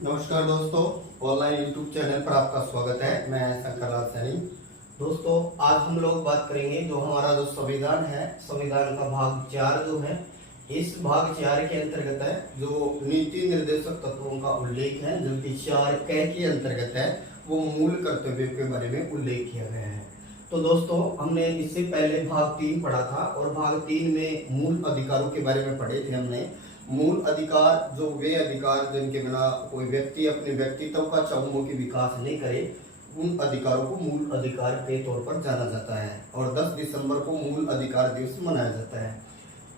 नमस्कार दोस्तों, online YouTube channel पर आपका स्वागत है। मैं शंकर लाल सैनी। दोस्तों, आज हम लोग बात करेंगे जो हमारा जो संविधान है, संविधान का भाग 4 जो है, इस भाग 4 के अंतर्गत है जो नीति निर्देशक तत्वों का उल्लेख है, जबकि 4 क के अंतर्गत है वो मूल कर्तव्य के बारे में उल्लेख किया गया है। तो दोस्तों, हमने इससे पहले भाग 3 पढ़ा था और भाग 3 में मूल अधिकारों के बारे में पढ़े थे। हमने मूल अधिकार जो वे अधिकार जिनके बिना कोई व्यक्ति अपने व्यक्तित्व का चहुमुखी विकास नहीं करे, उन अधिकारों को मूल अधिकार के तौर पर जाना जाता है और 10 दिसंबर को मूल अधिकार दिवस मनाया जाता है।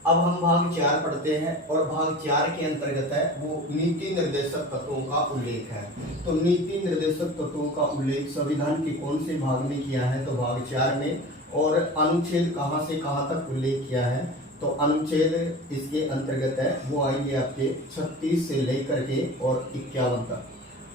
अब हम भाग 4 पढ़ते हैं और भाग 4 के अंतर्गत है वो नीति निर्देशक तत्वों का उल्लेख है। तो नीति निर्देशक तत्वों का उल्लेख संविधान के कौन से भाग में किया है? तो भाग 4 में। और अनुच्छेद कहाँ से कहाँ तक उल्लेख किया है? तो अनुच्छेद इसके अंतर्गत है वो आएंगे आपके 36 से लेकर के और 51 तक।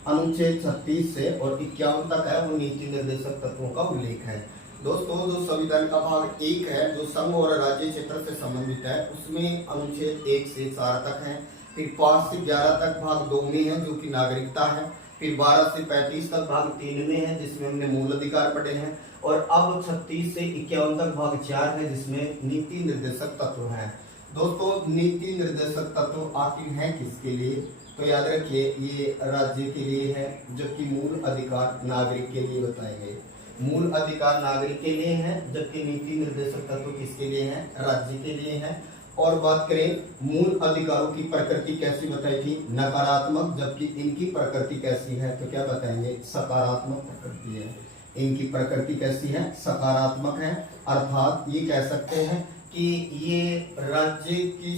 अनुच्छेद 36 से और 51 तक है वो नीति निर्देशक तत्वों का उल्लेख है। दोस्तों, जो संविधान का भाग 1 है जो संघ और राज्य क्षेत्र से संबंधित है, उसमें अनुच्छेद 1 से 4 तक है। फिर 5 से 11 तक भाग 2 में है जो कि नागरिकता है। फिर 12 से 35 तक भाग 3 में है जिसमें हमने मूल अधिकार पढ़े हैं। और अब 36 से 51 तक भाग 4 है जिसमें नीति निर्देशक तत्व है। दोस्तों, नीति निर्देशक तत्व आखिर है किसके लिए? तो याद रखिए, ये राज्य के लिए है, जबकि मूल अधिकार नागरिक के लिए बताए गए। मूल अधिकार नागरिक के लिए है, जबकि नीति निर्देशक तत्व किसके लिए है? राज्य के लिए है। और बात करें मूल अधिकारों की प्रकृति कैसी बताई थी? नकारात्मक, जबकि इनकी प्रकृति कैसी है? तो क्या बताएंगे? सकारात्मक प्रकृति है। इनकी प्रकृति कैसी है? सकारात्मक है। अर्थात ये कह सकते हैं कि ये राज्य की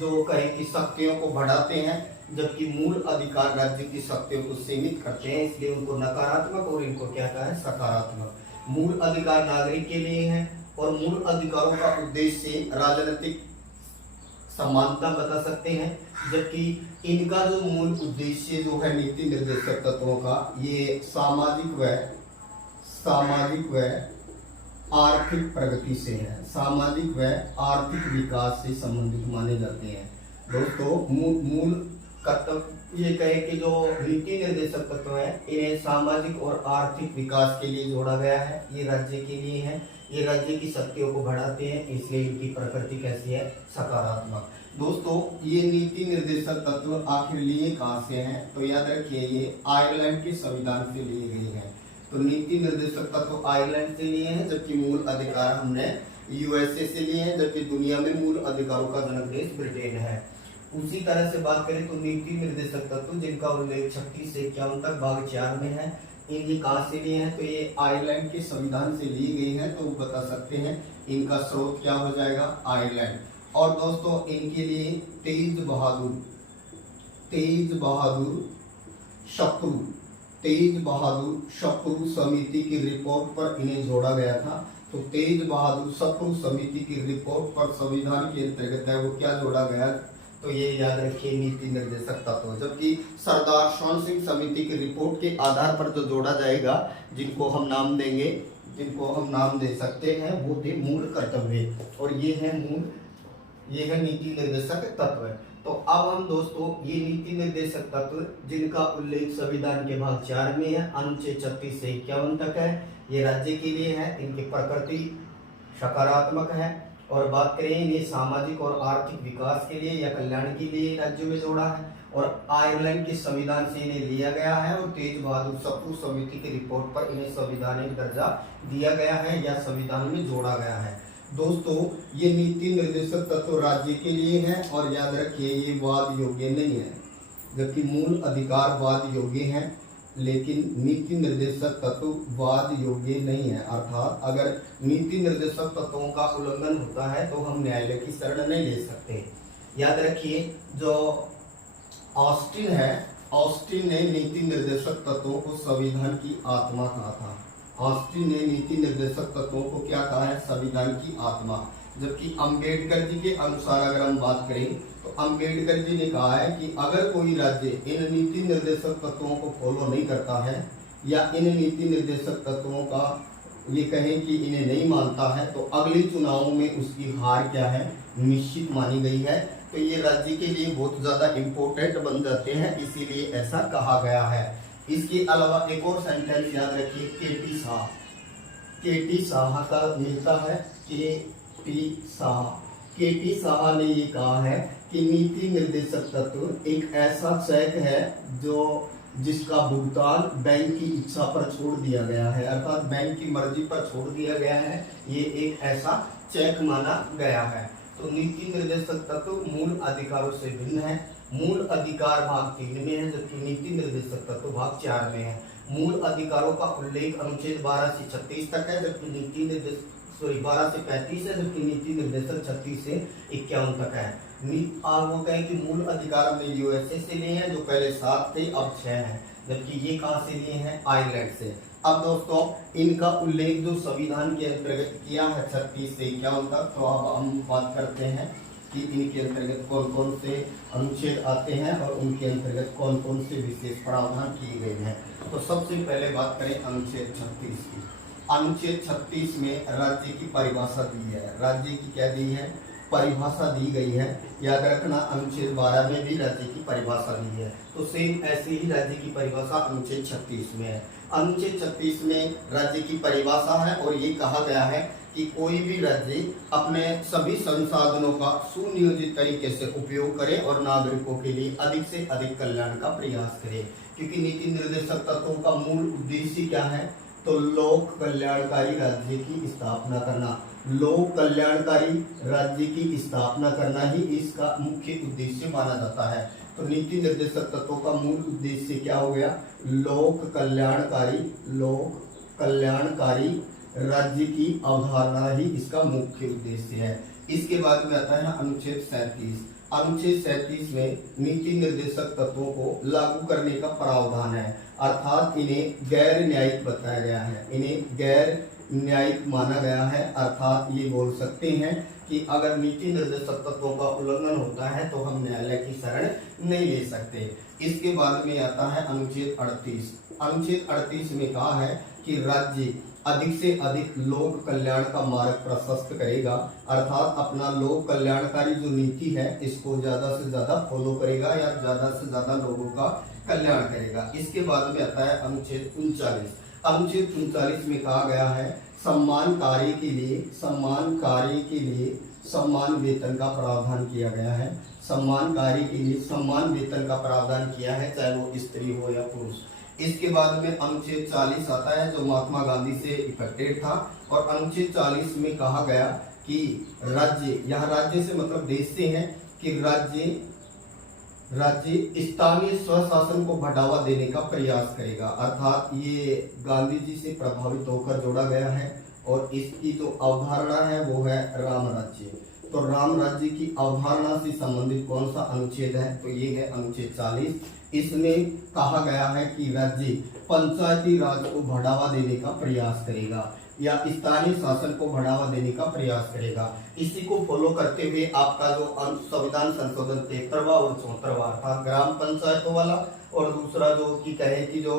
जो कहें कि शक्तियों को बढ़ाते हैं, जबकि मूल अधिकार राज्य की शक्तियों को सीमित करते हैं, इसलिए उनको नकारात्मक और इनको क्या कहा है? सकारात्मक। मूल अधिकार नागरिक के लिए है और मूल अधिकारों का उद्देश्य राजनीतिक समानता बता सकते हैं, जबकि इनका जो मूल उद्देश्य जो है नीति निर्देशक तत्वों का, ये सामाजिक व आर्थिक प्रगति से है। सामाजिक व आर्थिक विकास से संबंधित माने जाते हैं। दोस्तों, मूल कर्तव्य ये कहे कि जो नीति निर्देशक तत्व है इन्हें सामाजिक और आर्थिक विकास के लिए जोड़ा गया है। ये राज्य के लिए है, ये राज्य की शक्तियों को बढ़ाते हैं, इसलिए इनकी प्रकृति कैसी है? सकारात्मक। दोस्तों, ये नीति निर्देशक तत्व आखिर लिए कहाँ से हैं? तो याद रखिए, ये आयरलैंड के संविधान से लिए गए हैं। तो नीति निर्देशक तत्व आयरलैंड से लिए हैं, जबकि मूल अधिकार हमने यूएसए से लिए हैं, जबकि दुनिया में मूल अधिकारों का जनक देश ब्रिटेन है। उसी तरह से बात करें तो नीति निर्देशक तत्व जिनका उल्लेख 36 से 51 तक भाग 4 में है, इनकी कहाँ से लिए हैं? तो ये आयरलैंड के संविधान से लिए गए हैं। तो बता सकते हैं इनका स्रोत क्या हो जाएगा? आयरलैंड। और दोस्तों, इनके लिए तेज बहादुर शत्रु समिति की रिपोर्ट पर इन्हें जोड़ा गया था। तो तेज बहादुर शत्रु समिति की रिपोर्ट पर संविधान के अंतर्गत है वो क्या जोड़ा गया? तो ये याद रखिए, नीति निर्देशक तत्व। जबकि सरदार स्वर्ण सिंह समिति की रिपोर्ट के आधार पर जो जोड़ा जाएगा, जिनको हम नाम दे सकते हैं, वो थे मूल कर्तव्य, और ये है नीति निर्देशक तत्व। तो अब हम दोस्तों ये नीति निर्देशक तत्व जिनका उल्लेख संविधान के भाग 4 में है, अनुच्छेद 36 से 51 तक है, ये राज्य के लिए है, इनकी प्रकृति सकारात्मक है। और बात करें इन्हें सामाजिक और आर्थिक विकास के लिए या कल्याण के लिए राज्यों में जोड़ा है, और आयरलैंड के संविधान से इन्हें लिया गया है, और तेज बहादुर शत्रु समिति की रिपोर्ट पर इन्हें संवैधानिक दर्जा दिया गया है या संविधान में जोड़ा गया है। दोस्तों, ये नीति निर्देशक तत्व राज्य के लिए है, और याद रखिए ये वाद योग्य नहीं है, जबकि मूल अधिकार वाद योग्य है, लेकिन नीति निर्देशक तत्व वाद योग्य नहीं है। अर्थात अगर नीति निर्देशक तत्वों का उल्लंघन होता है तो हम न्यायालय की शरण नहीं ले सकते। याद रखिए, जो ऑस्टिन है, ऑस्टिन ने नीति निर्देशक तत्वों को संविधान की आत्मा कहा था। ऑस्टिन ने नीति निर्देशक तत्वों को क्या कहा है? संविधान की आत्मा। जबकि अंबेडकर जी के अनुसार अगर हम बात करें तो अंबेडकर जी ने कहा है कि अगर कोई राज्य इन नीति निर्देशक तत्वों को फॉलो नहीं करता है या इन नीति निर्देशक तत्वों का ये कहें कि इन्हें नहीं मानता है, तो अगले चुनावों में उसकी हार क्या है? निश्चित मानी गई है। तो ये राज्य के लिए बहुत ज्यादा इम्पोर्टेंट बन जाते हैं, इसीलिए ऐसा कहा गया है। इसके अलावा एक और सेंटेंस याद रखिए, केटी शाह। केटी शाह का मिलता है केटी शाह। केटी शाह ने ये कहा है कि नीति निर्देशक तत्व एक ऐसा चेक है जो जिसका भुगतान बैंक की इच्छा पर छोड़ दिया गया है, अर्थात बैंक की मर्जी पर छोड़ दिया गया है, ये एक ऐसा चेक माना गया है। तो नीति निर्देशक तत्व मूल अधिकारों से भिन्न है। मूल अधिकार भाग 3 में है, जबकि नीति निर्देशक तत्व भाग 4 में है। मूल अधिकारों का उल्लेख अनुच्छेद 12 से 36 तक है, जबकि नीति निर्देश 12 से 35 है, जबकि नीति निर्देशक 36 से 51 तक है। आप वो कहें कि मूल अधिकार हमने यूएसए से लिए हैं, जो पहले 7 थे अब 6 हैं, जबकि ये कहाँ से लिए हैं, आयरलैंड से। अब दोस्तों इनका उल्लेख जो संविधान के अंतर्गत किया है 36 से 51 तक, तो अब हम बात करते हैं कि इनके अंतर्गत कौन कौन से अनुच्छेद आते हैं और उनके अंतर्गत कौन कौन से विशेष प्रावधान किए गए हैं। तो सबसे पहले बात करें अनुच्छेद 36 की। अनुच्छेद 36 में राज्य की परिभाषा दी है। राज्य की क्या दी है, परिभाषा दी गई है। याद रखना अनुच्छेद 12 में भी राज्य की परिभाषा दी है, तो सेम ऐसे ही राज्य की परिभाषा अनुच्छेद 36 में है। अनुच्छेद 36 में राज्य की परिभाषा है और ये कहा गया है कि कोई भी राज्य अपने सभी संसाधनों का सुनियोजित तरीके से उपयोग करे और नागरिकों के लिए अधिक से अधिक कल्याण का प्रयास करे। क्योंकि नीति निर्देशक तत्वों का मूल उद्देश्य क्या है, तो लोक कल्याणकारी राज्य की स्थापना करना। लोक कल्याणकारी राज्य की स्थापना करना ही इसका मुख्य उद्देश्य माना जाता है। तो नीति निर्देशक तत्वों का मूल उद्देश्य क्या हो गया, लोक कल्याणकारी राज्य की अवधारणा ही इसका मुख्य उद्देश्य है। इसके बाद में आता है अनुच्छेद 37। अनुच्छेद 37 में नीति निर्देशक तत्वों को लागू करने का प्रावधान है, अर्थात इन्हें गैर न्यायिक बताया गया है। इन्हें गैर न्यायिक माना गया है, अर्थात ये बोल सकते हैं कि अगर नीति निर्देशक तत्वों का उल्लंघन होता है तो हम न्यायालय की शरण नहीं ले सकते। इसके बाद में आता है अनुच्छेद 38। अनुच्छेद 38 में कहा है कि राज्य अधिक से अधिक लोक कल्याण का मार्ग प्रशस्त करेगा, अर्थात अपना लोक कल्याणकारी जो नीति है इसको ज्यादा से ज्यादा फॉलो करेगा या ज्यादा से ज्यादा लोगों का कल्याण करेगा। इसके बाद में आता है अनुच्छेद 39। अनुच्छेद 39 में कहा गया है सम्मान कार्य के लिए सम्मान वेतन का प्रावधान किया गया है। सम्मान कार्य के लिए सम्मान वेतन का प्रावधान किया है, चाहे वो स्त्री हो या पुरुष। इसके बाद में अनुच्छेद 40 आता है जो महात्मा गांधी से इफेक्टेड था, और अनुच्छेद 40 में कहा गया कि राज्य, यहाँ राज्य से मतलब देश से है, कि राज्य स्थानीय स्वशासन को बढ़ावा देने का प्रयास करेगा, अर्थात ये गांधी जी से प्रभावित होकर जोड़ा गया है। और इसकी जो अवधारणा है वो है राम राज्य। तो राम राज्य की अवधारणा से संबंधित कौन सा अनुच्छेद है, तो ये है अनुच्छेद 40। इसमें कहा गया है कि राज्य पंचायती राज को बढ़ावा देने का प्रयास करेगा या स्थानीय शासन को बढ़ावा देने का प्रयास करेगा। इसी को फॉलो करते हुए आपका जो संविधान संशोधन 73वां और 74वां था ग्राम पंचायतों वाला, और दूसरा जो कि कहे कि जो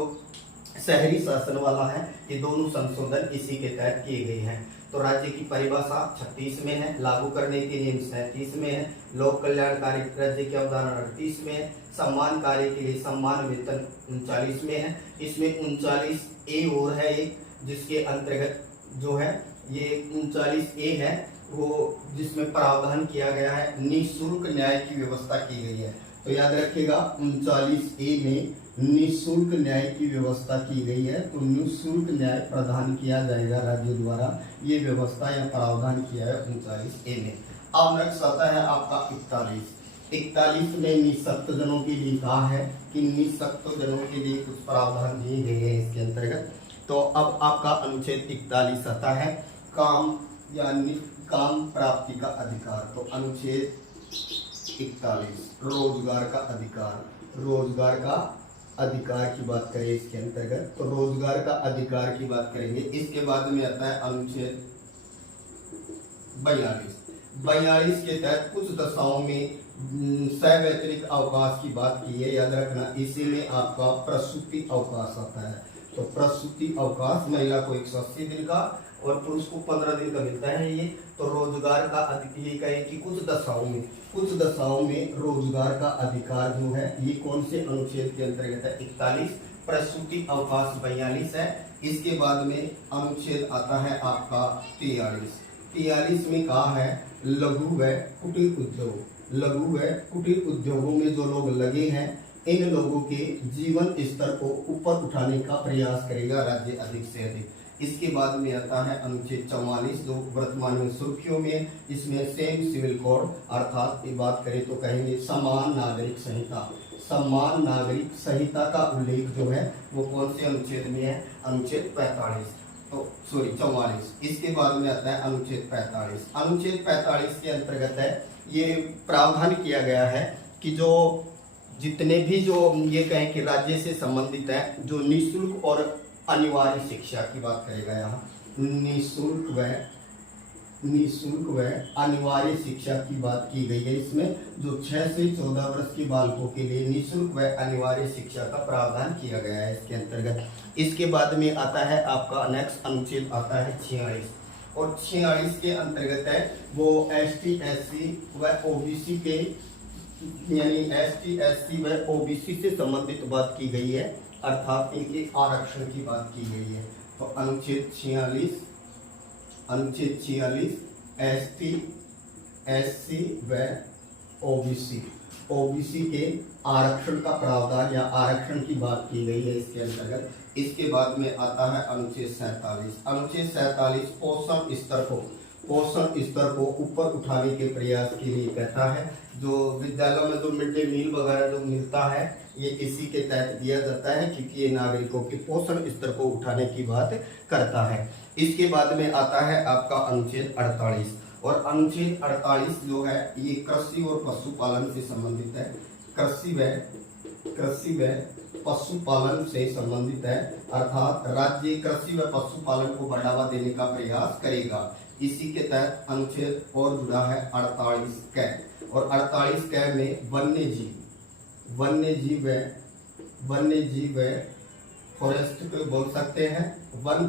शहरी शासन वाला है, ये दोनों संशोधन इसी के तहत किए गए हैं। तो राज्य की परिभाषा 36 में है, लागू करने के नियम 37 में है, लोक कल्याणकारी राज्य की अवधारणा 38 में है, सम्मान कार्य के लिए सम्मान वेतन 39 में है। इसमें 39A और है एक, जिसके अंतर्गत जो है ये 39A है वो, जिसमें प्रावधान किया गया है निःशुल्क न्याय की व्यवस्था की गई है। तो याद रखिएगा 39A में निःशुल्क न्याय की व्यवस्था की गई है। तो निःशुल्क न्याय प्रदान किया जाएगा राज्य द्वारा, ये व्यवस्था या प्रावधान किया है 39A में। अब नेक्स्ट आता है आपका 41 में निःशक्त जनों के लिए कहा है कि निःशक्त जनों के लिए कुछ प्रावधान दिए गए हैं इसके अंतर्गत। तो अब आपका अनुच्छेद 41 आता है काम यानी काम प्राप्ति का अधिकार। तो अनुच्छेद 41 रोजगार का अधिकार की बात करें इसके अंतर्गत, तो रोजगार का अधिकार की बात करेंगे। इसके बाद में आता है अनुच्छेद 42 के तहत कुछ दशाओं में सवैतनिक अवकाश की बात की है। याद रखना इसी में आपका प्रसूति अवकाश आता है। तो प्रसूति अवकाश महिला को 180 दिन का और पुरुष को 15 दिन का मिलता है ये। तो रोजगार का अधिकार, ये कहे कि कुछ दशाओं में रोजगार का अधिकार जो है ये कौन से अनुच्छेद के अंतर्गत है? 41। प्रसूति अवकाश 42 है। इसके बाद में अनुच्छेद आता है आपका 43 में कहा है लघु व कुटीर उद्योग। लघु व कुटीर उद्योगों में जो लोग लगे हैं इन लोगों के जीवन स्तर को ऊपर उठाने का प्रयास करेगा राज्य अधिक से अधिक। इसके बाद में आता है अनुच्छेद 44 जो वर्तमान में सुर्खियों में, इसमें सेम सिविल कोड अर्थात ये बात करें तो कहेंगे समान नागरिक संहिता। समान नागरिक संहिता का उल्लेख जो है वो कौन से अनुच्छेद में है? अनुच्छेद 44। इसके बाद में आता है अनुच्छेद 45। अनुच्छेद 45 के अंतर्गत है ये प्रावधान किया गया है कि जो जितने भी जो ये कहें कि राज्य से संबंधित है जो निःशुल्क और अनिवार्य शिक्षा की बात करेगा। यहाँ निःशुल्क व अनिवार्य शिक्षा की बात की गई है। इसमें जो 6 से 14 वर्ष के बालकों के लिए निःशुल्क व अनिवार्य शिक्षा का प्रावधान किया गया है इसके अंतर्गत। इसके बाद में आता है आपका नेक्स्ट अनुच्छेद आता है 46 और 46 के अंतर्गत है वो ST SC व OBC के यानी ST SC व OBC से संबंधित बात की गई है अर्थात इनके आरक्षण की बात की गई है। तो अनुच्छेद 46 ST SC व OBC के आरक्षण का प्रावधान या आरक्षण की बात की गई है इसके अंतर्गत। इसके बाद में आता है अनुच्छेद 47 पोषण स्तर को ऊपर उठाने के प्रयास के लिए कहता है। जो विद्यालयों में जो मिड डे मील वगैरह जो मिलता है ये इसी के तहत दिया जाता है क्योंकि ये नागरिकों के पोषण स्तर को उठाने की बात करता है। इसके बाद में आता है आपका अनुच्छेद 48 और अनुच्छेद 48 जो है ये कृषि और पशुपालन से संबंधित है। कृषि व पशुपालन से संबंधित है अर्थात राज्य कृषि व पशुपालन को बढ़ावा देने का प्रयास करेगा। इसी के तहत अनुच्छेद और जुड़ा है 48 क और 48 क में वन्य जीव फॉरेस्ट को बोल सकते हैं। वन व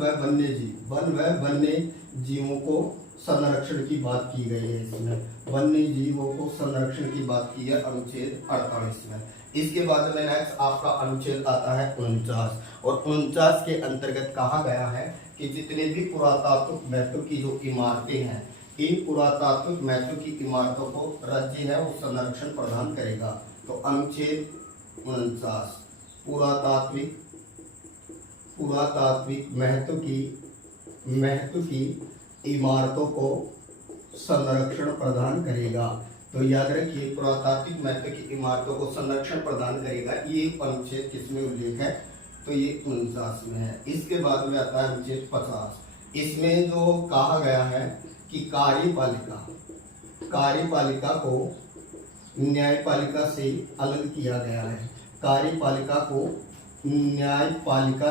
वन्य जीवों को संरक्षण की बात की गई है। इसमें वन्य जीवों को संरक्षण की बात की है अनुच्छेद 48 में। इसके बाद में नेक्स्ट आपका अनुच्छेद आता है 49 और 49 के अंतर्गत कहा गया है कि जितने भी पुरातात्विक महत्व की जो इमारतें हैं इन पुरातात्विक महत्व की इमारतों को राज्य है वो संरक्षण प्रदान करेगा। तो अनुच्छेद 49 पुरातात्विक महत्व की इमारतों को संरक्षण प्रदान करेगा। तो याद रखिए पुरातात्विक महत्व की इमारतों को संरक्षण प्रदान करेगा ये अनुच्छेद किसमें उल्लेख है? तो ये 49 में है। इसके बाद में आता है अनुच्छेद 50। इसमें जो कहा गया है कि कार्यपालिका को न्यायपालिका से अलग किया गया है। कार्यपालिका को न्यायपालिका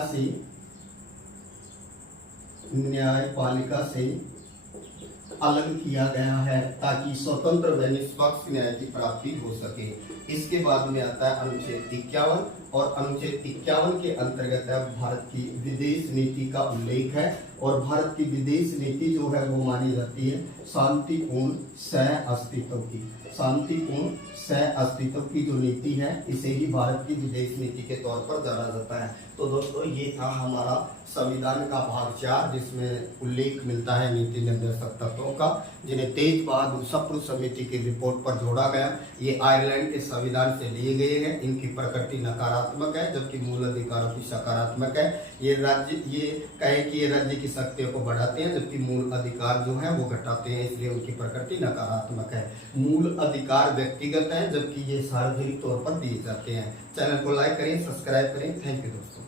से अलग किया गया है ताकि स्वतंत्र व निष्पक्ष न्याय की प्राप्ति हो सके। इसके बाद में आता है अनुच्छेद 51 और अनुच्छेद 51 के अंतर्गत भारत की विदेश नीति का उल्लेख है और भारत की विदेश नीति जो है वो मानी जाती है शांतिपूर्ण सह अस्तित्व की जो नीति है इसे ही भारत की विदेश नीति के तौर पर जाना जाता है। तो दोस्तों ये था हमारा संविधान का भाग 4 जिसमें उल्लेख मिलता है नीति निर्देशक तत्वों का जिन्हें तेज बहादुर सप्रू समिति की रिपोर्ट पर जोड़ा गया। ये आयरलैंड के संविधान से लिए गए हैं। इनकी प्रकृति नकारात्मक है जबकि मूल अधिकारों की सकारात्मक है। ये कहे कि ये राज्य की शक्तियों को बढ़ाते हैं जबकि मूल अधिकार जो है वो घटाते हैं, इसलिए उनकी प्रकृति नकारात्मक है। मूल अधिकार व्यक्तिगत है जबकि ये सार्वजनिक तौर पर दिए जाते हैं। चैनल को लाइक करें, सब्सक्राइब करें। थैंक यू दोस्तों।